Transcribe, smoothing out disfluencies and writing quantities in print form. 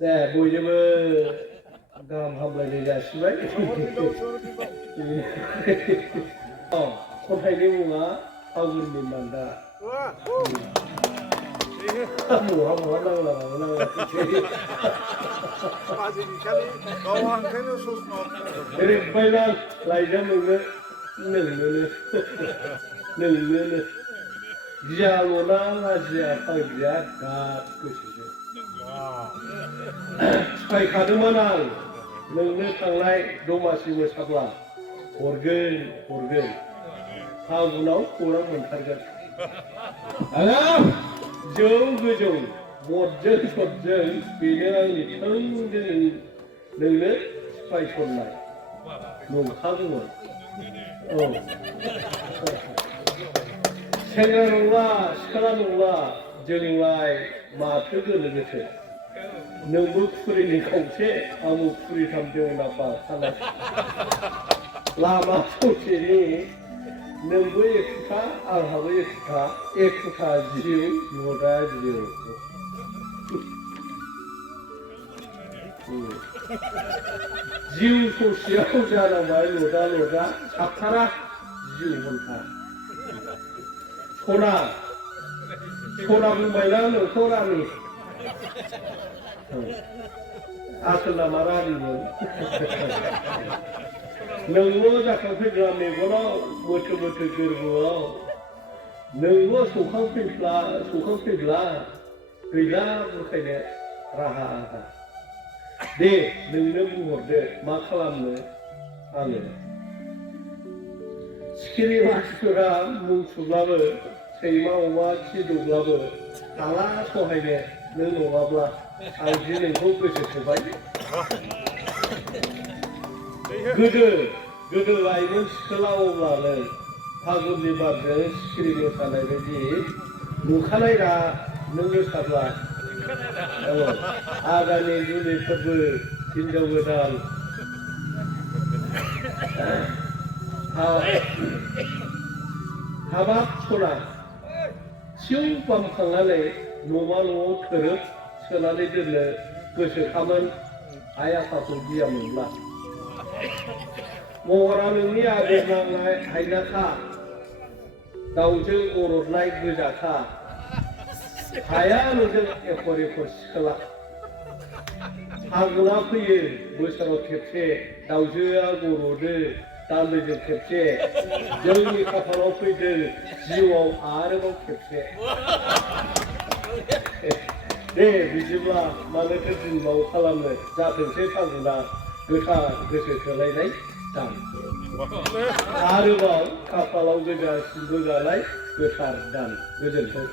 दे बयनोबो गाहाम हामलायनाय जासिबाय खन्थाइनि मुङा फागुननि मान्दा बहा नांलाङामोन ओरैबायना लाइजाम नोंनोनो गियाल'ना लाजिया फाग्लिया गाब गोसोजों सिखायखादोंमोन आं नोंनो थांनाय दमासि मोसाब्ला हरगोन फागुनाव खौरां मोनथारगोन जौ गोजौ मदजों सदजों बेनो आंनि थोंजों नोंनो सिफायसननाय नंखागौमोन औ सेंग्रा नंला सिख्ला नंला जोंलाय माथो गोनो गोथो नोंबो खुरिनि खावसे आंबो खुरिथाम देवनाफा खानाय लामा ससेनि नोंबो एखुथा आंहाबो एखुथा जिउ लदा जिउ जिउ ससेयाव जानांबाय लदा साबथारा जिउ मोनखा सना बुंबायना नोंखौ रानि आसोल नामा रानिमोन नोंल' जाखांफैग्रा मेगनाव मोथो गोरबोआव नोंल' सौखांफैब्ला गैला बुरखायनो राहा आहा दे नोंनो बुंहरदो मा खालामनो आङो सिखिरि मानसिफोरा मुं सुब्लाबो सैमा अमा खि दौब्लाबो हाला सहायनो नों नङाब्ला आं जि नोंखौ गोसो थोबाय गोदो लाइमोन सिख्ला अब्लानो फागुननि बारजों सिखिरि मोसानाय बायदि नुखानाय रा नों मोसाब्ला आगामि जुलि फोरबो हिनजाव गोदान हाबाब सना सिउ बामखांनानै न'मा न'आव थोरोब सोनानै दोननो गोसोखामोन आइ आफाखौ गियामोनब्ला महरा नोंनि आबेग नांनाय हायनाखा दाउजों गरदनाय गोजाखा हाया नोंजों एखर सिखोला फागुना फैयो बोसोराव खेबसे दाउजोआ गरदो दान्दैजों खेबसे जोंनि खाफालाव फैदों जिउआव आरोबाव खेबसे दे बिदिब्ला मानोथो दिनबाव खालामनो जाथोंसै फागुना गोथार गोसो थोलायनाय दान आरोबाव खाफालाव गोजा सिबो गानाय गोथार दान गोजोन्थों